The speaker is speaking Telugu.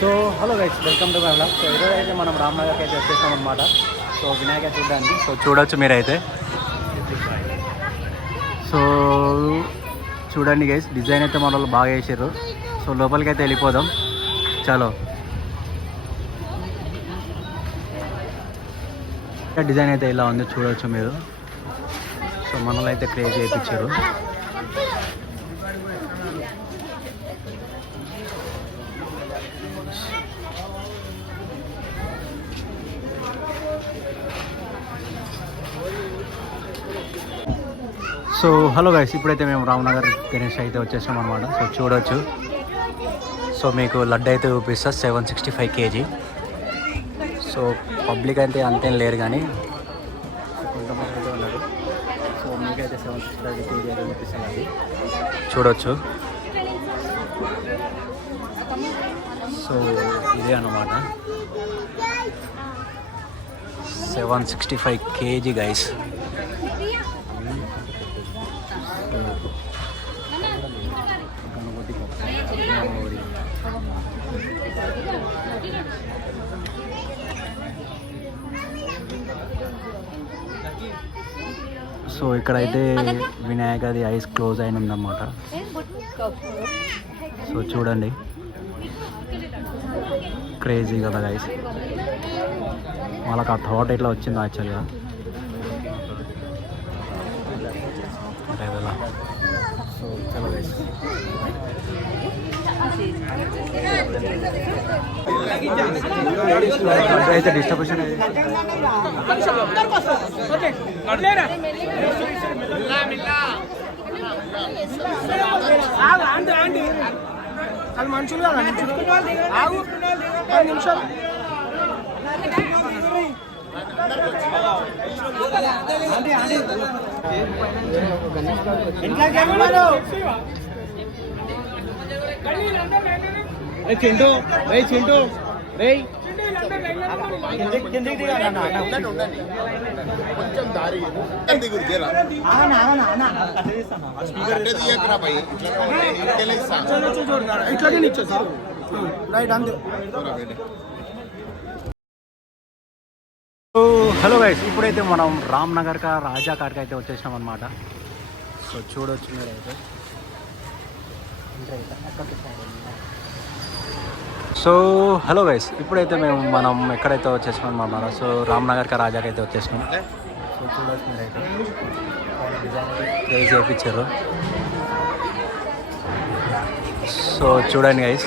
So hello guys, welcome to my vlog. So ఈరోజు అయితే మనం రామ్నగర్కి అయితే వచ్చేసాం అనమాట. సో వినాయక చూడడానికి. సో చూడొచ్చు మీరైతే. సో చూడండి గైస్, డిజైన్ అయితే మన వాళ్ళు బాగా వేసారు. సో లోపలికి అయితే వెళ్ళిపోదాం. చలో, డిజైన్ అయితే ఇలా ఉంది, చూడవచ్చు మీరు. సో మనలో అయితే క్రియేట్ చేయించారు. సో హలో గైస్, ఇప్పుడైతే మేము రామ్నగర్ గణేష్ అయితే వచ్చేసాం అనమాట. సో చూడవచ్చు. సో మీకు లడ్డు అయితే చూపిస్తా, 765 kg. సో పబ్లిక్ అయితే అంతేం లేరు కానీ కొంతమంది అయితే ఉన్నారు. సో మీకైతే 765 kg అయితే చూపిస్తుంది, చూడవచ్చు. సో ఇదే అన్నమాట, 765 kg గైస్. సో ఇక్కడైతే వినాయకది ఐస్ క్లోజ్ అయిన ఉందన్నమాట. సో చూడండి, క్రేజీ కదా గైస్. వాళ్ళకి ఆ థాట్ ఎట్లా వచ్చిందో యాక్చువల్గా. సో చలో గైస్, అయితే డిస్ట్రిబ్యూషన్ మనుషులు నిమిషాలు చింటూ రే, చింటూ రే, కొంచెం దారి ఇట్లాగే ఇచ్చేసారు రైట్ అంతే. సో హలో గైస్, ఇప్పుడైతే మనం రామ్నగర్ రాజా కార్కి అయితే వచ్చేసినాం అనమాట. సో చూడవచ్చు మీరైతే. సో హలో గైస్, ఇప్పుడైతే మనం ఎక్కడైతే వచ్చేసినాం అన్నమాట. సో రామ్నగర్ రాజాకి అయితే వచ్చేసినాం. సో చూడవచ్చు మీరైతే, డిజైన్ చేయించారు. సో చూడండి గైస్.